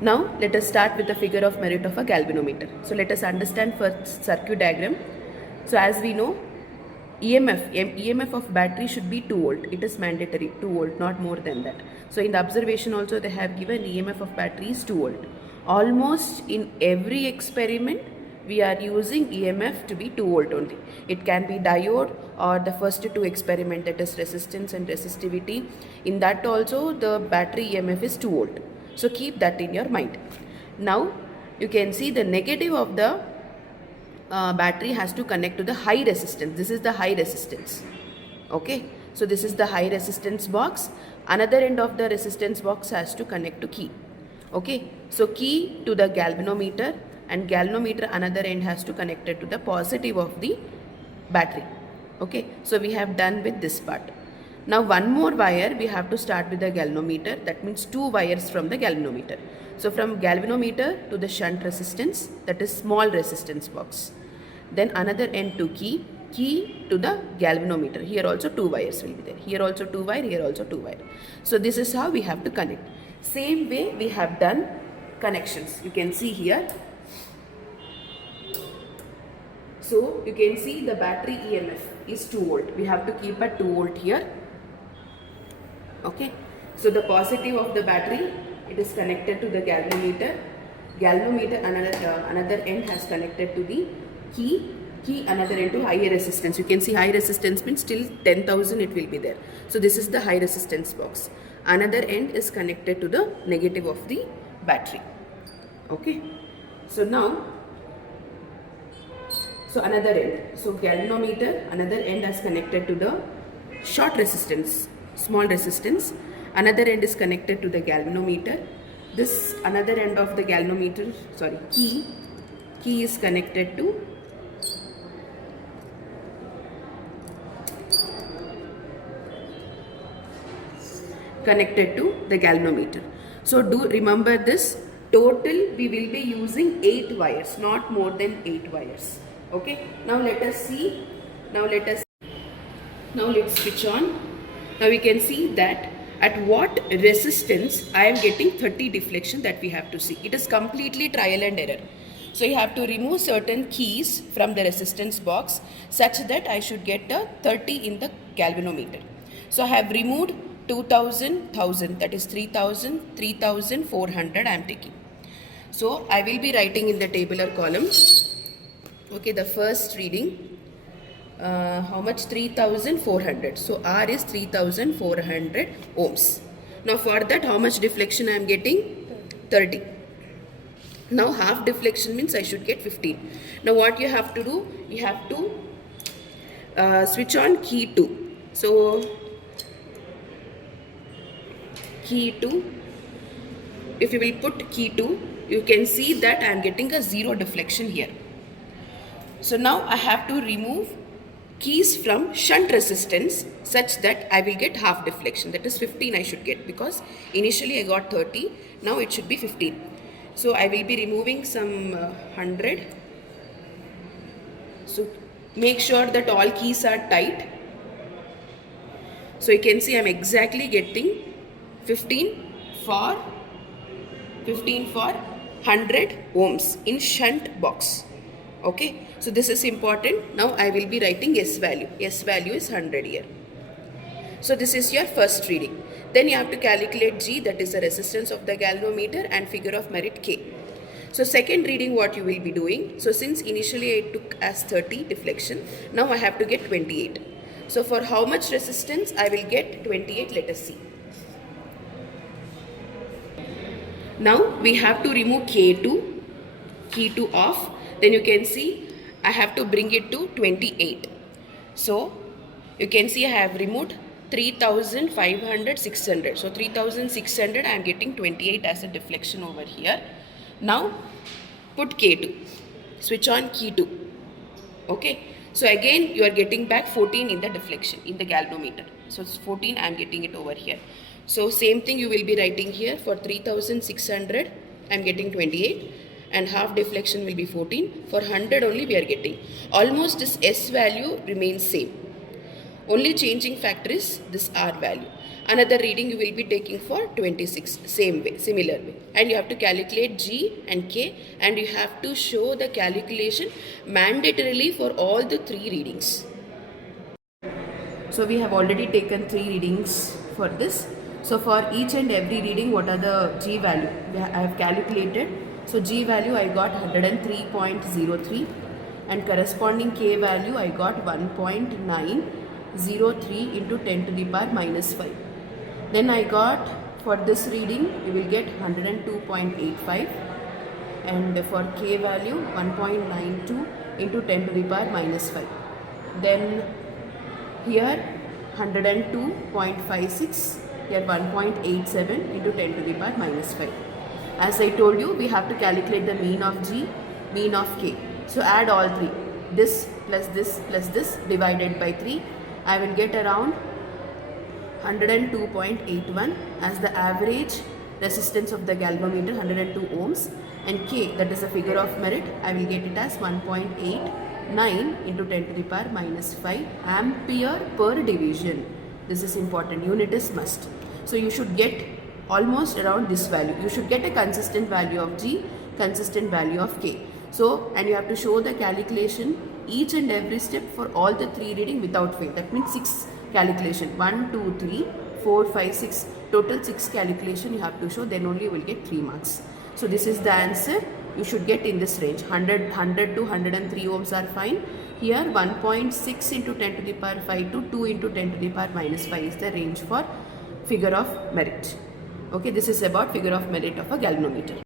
Now let us start with the figure of merit of a galvanometer. So let us understand first circuit diagram. So as we know, EMF of battery should be 2 volt. It is mandatory 2 volt, not more than that. So in the observation also they have given EMF of battery is 2 volt. Almost in every experiment we are using EMF to be 2 volt only. It can be diode or the first two experiment, that is resistance and resistivity. In that also the battery EMF is 2 volt. So keep that in your mind. Now you can see the negative of the battery has to connect to the high resistance. This is the high resistance. Okay, so this is the high resistance box. Another end of the resistance box has to connect to key. Okay, so key to the galvanometer, and galvanometer another end has to connect it to the positive of the battery. Okay, so we have done with this part. Now one more wire we have to start with the galvanometer. That means 2 wires from the galvanometer. So from galvanometer to the shunt resistance, that is small resistance box. Then another end to key to the galvanometer. Here also 2 wires will be there. Here also 2 wire, here also 2 wire. So this is how we have to connect. Same way we have done connections. You can see here. So you can see the battery EMF is 2 volt. We have to keep at 2 volt here. Okay. So the positive of the battery, it is connected to the galvanometer. Galvanometer another end has connected to the key another end to higher resistance. You can see high resistance means till 10,000 it will be there. So this is the high resistance box. Another end is connected to the negative of the battery. Okay. So now, so another end. So galvanometer, another end is connected to the short resistance, small resistance. Another end is connected to the galvanometer. This another end of the galvanometer, key is connected to the galvanometer. So do remember this. Total we will be using 8 wires, not more than 8 wires. Okay. Now let us see. Now let's switch on. Now we can see that at what resistance I am getting 30 deflection, that we have to see. It is completely trial and error. So you have to remove certain keys from the resistance box such that I should get a 30 in the galvanometer. So I have removed 2000, 1000, that is 3000, 3400 I am taking. So I will be writing in the tabular column. Okay, the first reading, how much? 3400. So R is 3400 ohms. Now for that, how much deflection I am getting? 30. Now half deflection means I should get 15. Now what you have to do? You have to switch on key 2. So key 2, if you will put key 2, you can see that I am getting a 0 deflection here. So now I have to remove keys from shunt resistance such that I will get half deflection, that is 15 I should get, because initially I got 30, now it should be 15. So I will be removing some 100. So make sure that all keys are tight. So you can see I am exactly getting 15 for 100 ohms in shunt box. Okay, so this is important. Now I will be writing S value. S value is 100 here. So this is your first reading. Then you have to calculate G, that is the resistance of the galvanometer, and figure of merit K. So second reading, what you will be doing. So since initially I took as 30 deflection, now I have to get 28. So for how much resistance I will get 28, let us see. Now we have to remove K2, key 2 off. Then you can see I have to bring it to 28. So you can see I have removed 3500, 600. So 3600 I am getting 28 as a deflection over here. Now put K2. Switch on key 2. Okay. So again you are getting back 14 in the deflection in the galvanometer. So it's 14 I am getting it over here. So same thing you will be writing here. For 3600 I am getting 28. And half deflection will be 14. For 100 only we are getting. Almost this S value remains same. Only changing factor is this R value. Another reading you will be taking for 26, same way, similar way. And you have to calculate G and K, and you have to show the calculation mandatorily for all the 3 readings. So we have already taken 3 readings for this. So for each and every reading, what are the G value? I have calculated. So G value I got 103.03, and corresponding K value I got 1.903 into 10 to the power minus 5. Then I got, for this reading you will get 102.85, and for K value 1.92 into 10 to the power minus 5. Then here 102.56, here 1.87 into 10 to the power minus 5. As I told you, we have to calculate the mean of G, mean of K. So add all 3, this plus this plus this divided by 3. I will get around 102.81 as the average resistance of the galvanometer, 102 ohms, and K, that is a figure of merit, I will get it as 1.89 into 10 to the power minus 5 ampere per division. This is important, unit is must. So you should get almost around this value. You should get a consistent value of G, consistent value of K. So, and you have to show the calculation each and every step for all the 3 reading without fail. That means 6 calculation, 1, 2, 3, 4, 5, 6, total 6 calculation you have to show, then only you will get 3 marks. So this is the answer. You should get in this range. 100 to 103 ohms are fine. Here 1.6 into 10 to the power 5 to 2 into 10 to the power minus 5 is the range for figure of merit. Okay, this is about figure of merit of a galvanometer.